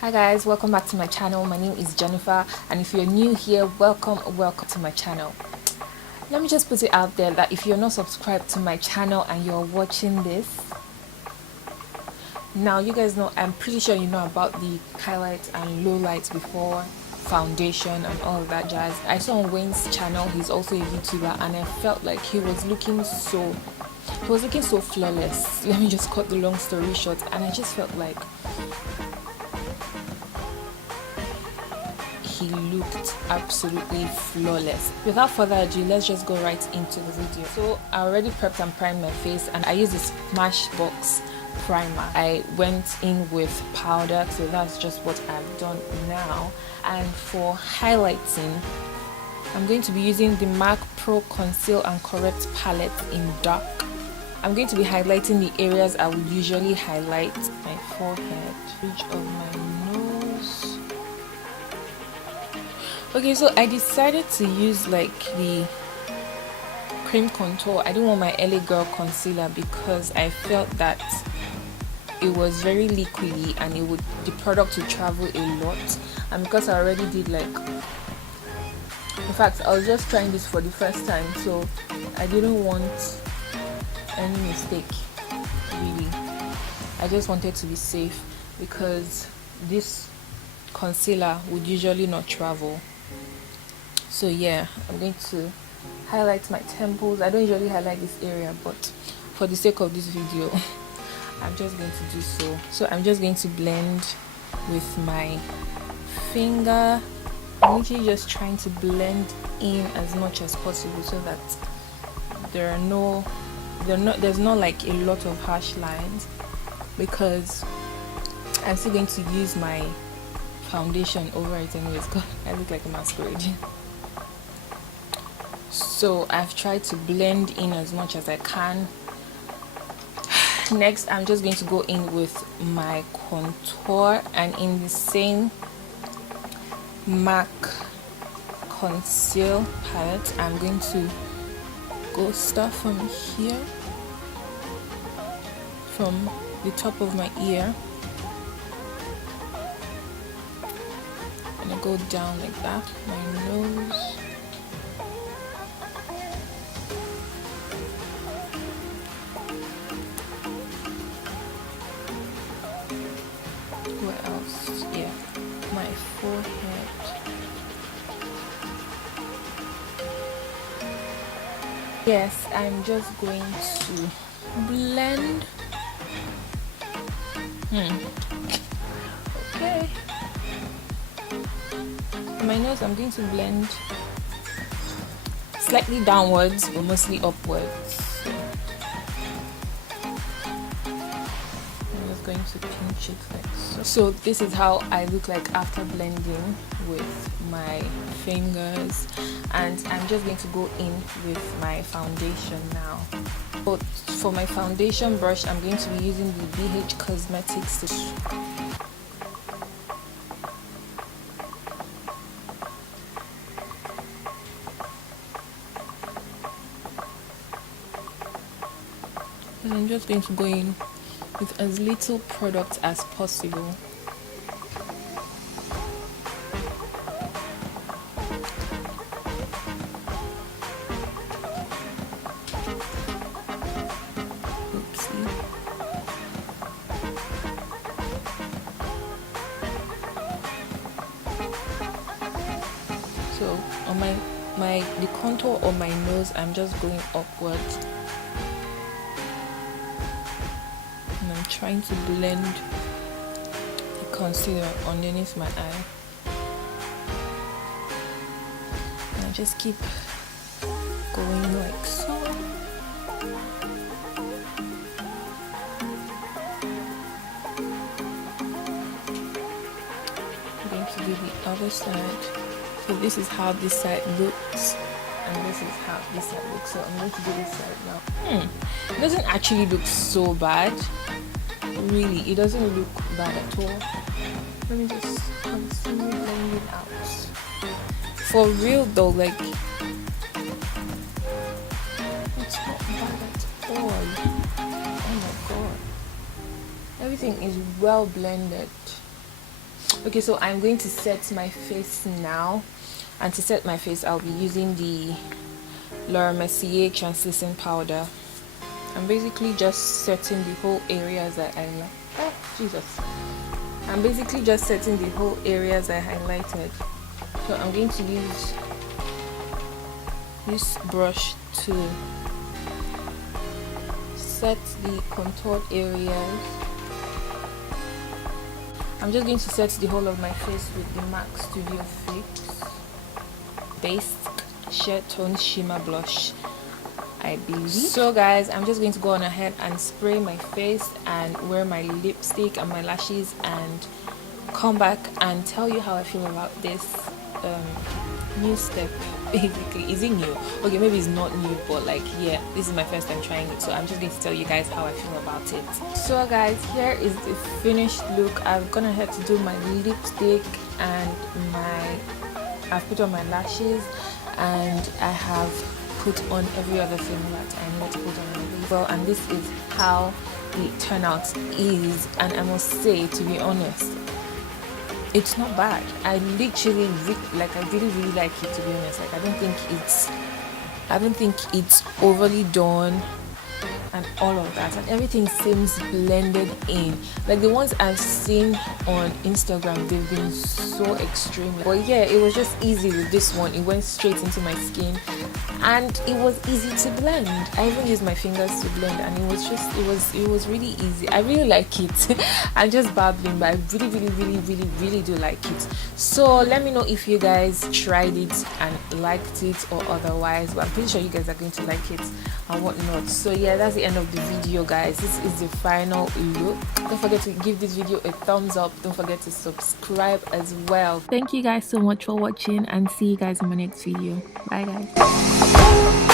Hi guys, welcome back to my channel. My name is Jennifer, and if you're new here, welcome to my channel. Let me just put it out there that if you're not subscribed to my channel and you're watching this now, you guys know, I'm pretty sure you know about the highlights and lowlights before foundation and all of that jazz. I saw on Wayne's channel, he's also a YouTuber, and I felt like he was looking so flawless. Let me just cut the long story short, and I just felt like he looked absolutely flawless. Without further ado, let's just go right into the video. So I already prepped and primed my face, and I used this SMASHBOX primer. I went in with powder, so that's just what I've done now. And for highlighting, I'm going to be using the MAC Pro Conceal and Correct palette in dark. I'm going to be highlighting the areas I would usually highlight: my forehead, ridge of my nose. Okay, so I decided to use like the cream contour. I didn't want my LA Girl concealer because I felt that it was very liquidy and the product would travel a lot, and because I already did, like, in fact I was just trying this for the first time, so I didn't want any mistake really. I just wanted to be safe because this concealer would usually not travel. So yeah, I'm going to highlight my temples. I don't usually highlight this area, but for the sake of this video I'm just going to do so. So I'm just going to blend with my finger. I'm literally just trying to blend in as much as possible so that there's not like a lot of harsh lines, because I'm still going to use my foundation over it anyways. God, I look like a masquerade. So I've tried to blend in as much as I can. Next, I'm just going to go in with my contour, and in the same MAC Conceal palette, I'm going to go start from here, from the top of my ear, and I go down like that, my nose. Where else? Yeah, my forehead. Yes, I'm just going to blend. Okay. For my nose, I'm going to blend slightly downwards but mostly upwards. Going to pinch it like so. So this is how I look like after blending with my fingers, and I'm just going to go in with my foundation now. But for my foundation brush, I'm going to be using the BH Cosmetics. And I'm just going to go in with as little product as possible. Oopsie. So on the contour of my nose, I'm just going upwards. I'm trying to blend the concealer underneath my eye, and I just keep going like so. I'm going to do the other side. So this is how this side looks, and this is how this side looks. So I'm going to do this side now. It doesn't actually look so bad. Really, it doesn't look bad at all. Let me just continue blending out. For real though, like, it's not bad at all. Oh my god, everything is well blended. Okay, so I'm going to set my face now, and to set my face I'll be using the Laura Mercier translucent powder. I'm basically just setting the whole areas that I like. Oh Jesus, I'm basically just setting the whole areas I highlighted. So I'm going to use this brush to set the contoured areas. I'm just going to set the whole of my face with the MAC Studio Fix Base Sheer Tone Shimmer Blush, I believe. So guys, I'm just going to go on ahead and spray my face and wear my lipstick and my lashes and come back and tell you how I feel about this new step. Basically, is it new? Okay, maybe it's not new, but like, yeah, this is my first time trying it, so I'm just going to tell you guys how I feel about it. So guys, here is the finished look. I've gone ahead to do my lipstick and I've put on my lashes, and I have put on every other thing that I needed to put on my face. Well, and this is how the turnout is, and I must say, to be honest, it's not bad. I literally really like it, to be honest. Like, I don't think it's overly done and all of that, and everything seems blended in. Like the ones I've seen on Instagram, they've been so extreme, but yeah, it was just easy with this one. It went straight into my skin and it was easy to blend. I even used my fingers to blend, and it was really easy. I really like it. I'm just babbling, but I really do like it. So let me know if you guys tried it and liked it or otherwise, but I'm pretty sure you guys are going to like it and whatnot. So yeah, that's the end of the video, guys. This is the final look. Don't forget to give this video a thumbs up. Don't forget to subscribe as well. Thank you guys so much for watching, and see you guys in my next video. Bye guys.